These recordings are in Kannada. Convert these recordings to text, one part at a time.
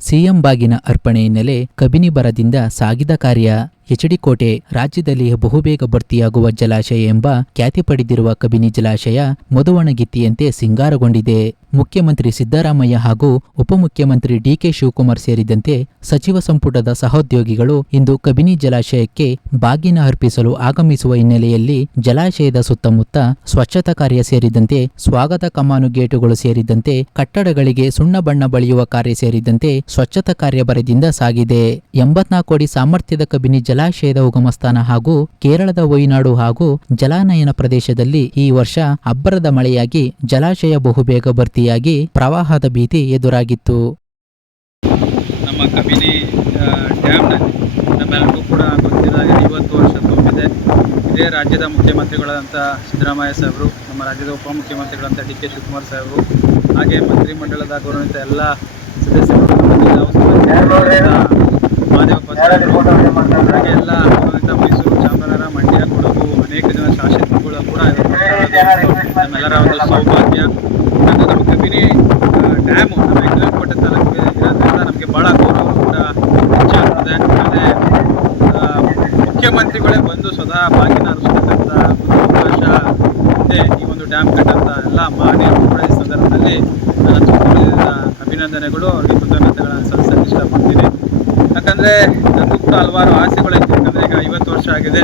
ಸಿಎಂ ಬಾಗಿನ ಅರ್ಪಣೆ ಹಿನ್ನೆಲೆ ಕಬಿನಿ ಬರದಿಂದ ಸಾಗಿದ ಕಾರ್ಯ. ಎಚ್ಡಿ ಕೋಟೆ ರಾಜ್ಯದಲ್ಲಿ ಬಹುಬೇಗ ಭರ್ತಿಯಾಗುವ ಜಲಾಶಯ ಎಂಬ ಖ್ಯಾತಿ ಪಡೆದಿರುವ ಕಬಿನಿ ಜಲಾಶಯ ಮದುವಣಗಿತ್ತಿಯಂತೆ ಸಿಂಗಾರಗೊಂಡಿದೆ. ಮುಖ್ಯಮಂತ್ರಿ ಸಿದ್ದರಾಮಯ್ಯ ಹಾಗೂ ಉಪಮುಖ್ಯಮಂತ್ರಿ ಡಿಕೆ ಶಿವಕುಮಾರ್ ಸೇರಿದಂತೆ ಸಚಿವ ಸಂಪುಟದ ಸಹೋದ್ಯೋಗಿಗಳು ಇಂದು ಕಬಿನಿ ಜಲಾಶಯಕ್ಕೆ ಬಾಗಿನ ಅರ್ಪಿಸಲು ಆಗಮಿಸುವ ಹಿನ್ನೆಲೆಯಲ್ಲಿ ಜಲಾಶಯದ ಸುತ್ತಮುತ್ತ ಸ್ವಚ್ಛತಾ ಕಾರ್ಯ ಸೇರಿದಂತೆ ಸ್ವಾಗತ ಕಮಾನು ಗೇಟುಗಳು ಸೇರಿದಂತೆ ಕಟ್ಟಡಗಳಿಗೆ ಸುಣ್ಣ ಬಣ್ಣ ಬಳಿಯುವ ಕಾರ್ಯ ಸೇರಿದಂತೆ ಸ್ವಚ್ಛತಾ ಕಾರ್ಯ ಬರದಿಂದ ಸಾಗಿದೆ. ಎಂಬತ್ನಾಲ್ಕು ಕೋಟಿ ಸಾಮರ್ಥ್ಯದ ಕಬಿನಿ ಜಲಾಶಯದ ಉಗಮಸ್ಥಾನ ಹಾಗೂ ಕೇರಳದ ವೈನಾಡು ಹಾಗೂ ಜಲಾನಯನ ಪ್ರದೇಶದಲ್ಲಿ ಈ ವರ್ಷ ಅಬ್ಬರದ ಮಳೆಯಾಗಿ ಜಲಾಶಯ ಬಹುಬೇಗ ಭರ್ತಿಯಾಗಿ ಪ್ರವಾಹದ ಭೀತಿ ಎದುರಾಗಿತ್ತು. ನಮ್ಮ ಕಬಿನಿ ನಮ್ಮೆಲ್ಲರಿಗೂ ಕೂಡ ಗೊತ್ತಿದ್ದಾಗೆ ಐವತ್ತು ವರ್ಷ ತುಂಬಿದೆ. ಇದೇ ರಾಜ್ಯದ ಮುಖ್ಯಮಂತ್ರಿಗಳಾದಂಥ ಸಿದ್ದರಾಮಯ್ಯ ಸಾಹೇಬರು, ನಮ್ಮ ರಾಜ್ಯದ ಉಪಮುಖ್ಯಮಂತ್ರಿಗಳಂತ ಡಿ ಕೆ ಶಿವಕುಮಾರ್ ಸಾಹೇಬರು, ಹಾಗೆ ಮಂತ್ರಿಮಂಡಲದ ಗೌರವಿತ ಎಲ್ಲ ಸದಸ್ಯರು ನಮ್ಮ ಜಿಲ್ಲಾ ಉಸ್ತುವಾರಿ ಸಚಿವರಾದಂಥ ಮಹದೇವಪ್ಪ ಸಾಹೇಬರು ಹಾಗೆ ಎಲ್ಲ ಗೌರವಿತ ಮೈಸೂರು ಚಾಮರಾಜನಗರ ಮಂಡ್ಯ ಕೊಡಗು ಅನೇಕ ಜನ ಶಾಸಕರುಗಳು ಕೂಡ ಇವತ್ತು ನಮ್ಮೆಲ್ಲರ ಒಂದು ಸೌಭಾಗ್ಯ ಮತ್ತು ನಮ್ಮ ಕಬಿನಿ ಡ್ಯಾಮು ನಮ್ಮ ಯಕಲಕೋಟೆ ತಾಲೂಕಿಗೆ ಇರೋದ್ರಿಂದ ನಮಗೆ ಭಾಳ ಗೌರವ ಕೂಡ ಹೆಚ್ಚಾಗ್ತದೆ ಆಮೇಲೆ ಮುಖ್ಯಮಂತ್ರಿಗಳೇ ಬಂದು ಸ್ವತಃ ಬಾಗಿನ ಹರಿಸ್ತಕ್ಕಂಥ ಒಂದು ಅವಕಾಶ ಈ ಒಂದು ಡ್ಯಾಮ್ ಕಟ್ಟಂಥ ಎಲ್ಲ ಕೂಡ ಈ ಸಂದರ್ಭದಲ್ಲಿ ನನ್ನ ತುಂಬದಿಂದ ಅಭಿನಂದನೆಗಳು ಅವರಿಗೆ ಕೃತಜ್ಞತೆಗಳನ್ನು ಸಲ್ಲಿಸಕ್ಕೆ ಇಷ್ಟಪಡ್ತೀನಿ ಯಾಕಂದರೆ ನನಗೂ ಹಲವಾರು ಆಸೆಗಳಿತ್ತು. ಯಾಕಂದರೆ ಈಗ ಐವತ್ತು ವರ್ಷ ಆಗಿದೆ.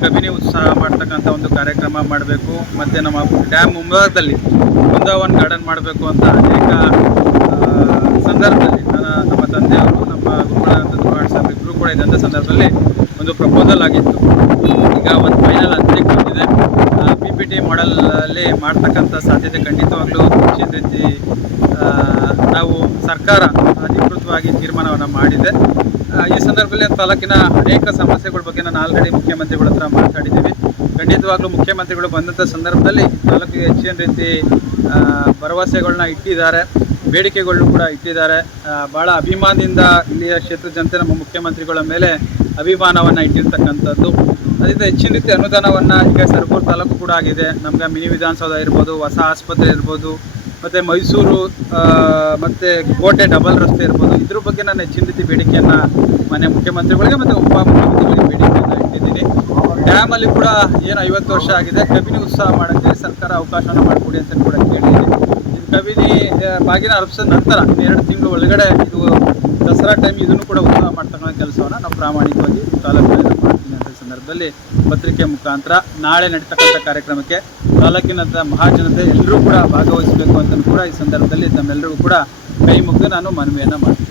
ಕಬಿನಿ ಉತ್ಸಾಹ ಮಾಡ್ತಕ್ಕಂಥ ಒಂದು ಕಾರ್ಯಕ್ರಮ ಮಾಡಬೇಕು. ಮತ್ತು ನಮ್ಮ ಡ್ಯಾಮ್ ಮುಂಭಾಗದಲ್ಲಿ ಬೃಂದಾವನ್ ಗಾರ್ಡನ್ ಮಾಡಬೇಕು ಅಂತ ಅನೇಕ ಸಂದರ್ಭದಲ್ಲಿ ನಮ್ಮ ತಂದೆಯವರು, ನಮ್ಮ ಗುರುಗಳಾದಂಥ ಇಬ್ಬರು ಕೂಡ ಇದ್ದಂಥ ಸಂದರ್ಭದಲ್ಲಿ ಒಂದು ಪ್ರಪೋಸಲ್ ಆಗಿತ್ತು. ಈಗ ಒಂದು ಫೈನಲ್ ಬಂದಿದೆ ಪಿ ಟಿ ಮಾಡಲಲ್ಲಿ ಮಾಡ್ತಕ್ಕಂಥ ಸಾಧ್ಯತೆ ಖಂಡಿತವಾಗ್ಲೂ ರೀತಿ ನಾವು ಸರ್ಕಾರ ಅಧಿಕೃತವಾಗಿ ತೀರ್ಮಾನವನ್ನು ಮಾಡಿದೆ. ಈ ಸಂದರ್ಭದಲ್ಲಿ ತಾಲೂಕಿನ ಅನೇಕ ಸಮಸ್ಯೆಗಳ ಬಗ್ಗೆ ನಾನು ಆಲ್ರೆಡಿ ಮುಖ್ಯಮಂತ್ರಿಗಳ ಹತ್ರ ಮಾತಾಡಿದ್ದೀವಿ ಖಂಡಿತವಾಗ್ಲೂ ಮುಖ್ಯಮಂತ್ರಿಗಳು ಬಂದಂಥ ಸಂದರ್ಭದಲ್ಲಿ ತಾಲೂಕಿಗೆ ಹೆಚ್ಚಿನ ರೀತಿ ಭರವಸೆಗಳನ್ನ ಇಟ್ಟಿದ್ದಾರೆ ಬೇಡಿಕೆಗಳನ್ನು ಕೂಡ ಇಟ್ಟಿದ್ದಾರೆ. ಭಾಳ ಅಭಿಮಾನದಿಂದ ಇಲ್ಲಿಯ ಕ್ಷೇತ್ರ ಜನತೆ ನಮ್ಮ ಮುಖ್ಯಮಂತ್ರಿಗಳ ಮೇಲೆ ಅಭಿಮಾನವನ್ನು ಇಟ್ಟಿರ್ತಕ್ಕಂಥದ್ದು. ಅದರಿಂದ ಹೆಚ್ಚಿನ ರೀತಿ ಅನುದಾನವನ್ನು ಈಗ ಸರ್ಗೂರು ತಾಲೂಕು ಕೂಡ ಆಗಿದೆ. ನಮ್ಗೆ ಮಿನಿ ವಿಧಾನಸೌಧ ಇರ್ಬೋದು, ಹೊಸ ಆಸ್ಪತ್ರೆ ಇರ್ಬೋದು, ಮತ್ತು ಮೈಸೂರು ಮತ್ತು ಕೋಟೆ ಡಬಲ್ ರಸ್ತೆ ಇರ್ಬೋದು. ಇದ್ರ ಬಗ್ಗೆ ನಾನು ಹೆಚ್ಚಿನ ರೀತಿ ಬೇಡಿಕೆಯನ್ನು ಮನೆ ಮುಖ್ಯಮಂತ್ರಿಗಳಿಗೆ ಮತ್ತು ಉಪಮುಖ್ಯಮಂತ್ರಿಗಳಿಗೆ ಬೇಡಿಕೆಯನ್ನು ಇಟ್ಟಿದ್ದೀನಿ. ಡ್ಯಾಮಲ್ಲಿ ಕೂಡ ಏನು ಐವತ್ತು ವರ್ಷ ಆಗಿದೆ. ಕಬಿನಿ ಉತ್ಸವ ಮಾಡೋಕ್ಕೆ ಸರ್ಕಾರ ಅವಕಾಶವನ್ನು ಮಾಡಿಕೊಡಿ ಅಂತ ಕೂಡ ಕೇಳಿದ್ದೀನಿ. ಇದು ಕಬಿನಿ ಬಾಗಿನ ಅರ್ಪಿಸಿದ ನಂತರ ಎರಡು ತಿಂಗಳು ಒಳಗಡೆ ಇದು ದಸರಾ ಟೈಮ್ ಇದನ್ನು ಕೂಡ ಉತ್ಸವ ಮಾಡ್ತಕ್ಕಂಥ ಕೆಲಸವನ್ನು ನಾವು ಪ್ರಾಮಾಣಿಕವಾಗಿ ಅಂತ ಸಂದರ್ಭದಲ್ಲಿ ಪತ್ರಿಕೆ ಮುಖಾಂತರ ನಾಳೆ ನಡೀತಕ್ಕಂಥ ಕಾರ್ಯಕ್ರಮಕ್ಕೆ ತಾಲೂಕಿನಂಥ ಮಹಾಜನತೆ ಎಲ್ಲರೂ ಕೂಡ ಭಾಗವಹಿಸಬೇಕು ಅಂತ ಕೂಡ ಈ ಸಂದರ್ಭದಲ್ಲಿ ತಮ್ಮೆಲ್ಲರಿಗೂ ಕೂಡ ಕೈ ಮುಗಿದು ನಾನು ಮನವಿಯನ್ನು ಮಾಡ್ತೀನಿ.